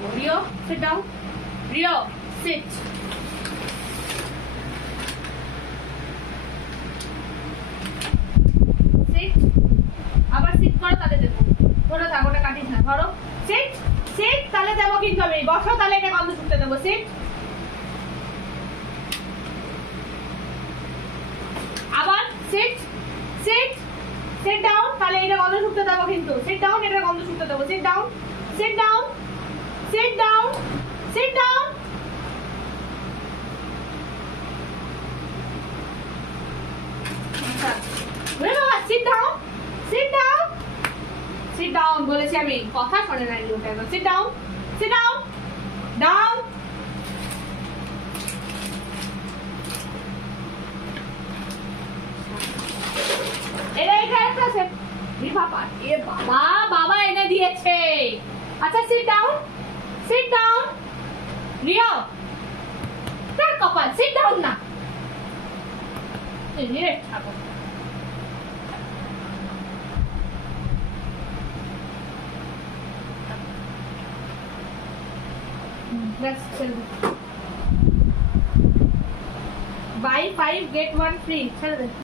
Rio, sit down. Rio, sit. Sit. আবার sit করো তাহলে দেবো। ধরো থাক, ওটা কাটিস না। ধরো sit, sit তাহলে দেবো কিন্তু আমি। বসো তাহলে এটা গন্ধ শুকতে দেবো। sit. আবার sit, sit, sit down তাহলে এটা গন্ধ শুকতে দেবো কিন্তু। sit down এটা গন্ধ শুকতে দেবো। sit down, sit down, sit down, sit down. ওরে বাবা, sit down, sit down, sit down বলেছি আমি। কথা শোনে না লোকটা একদম। sit down, sit down, down. বাবা এনে দিয়েছে। আচ্ছা sit down, sit down. Rio তার কপাল, sit down না। Buy 5 get 1 free.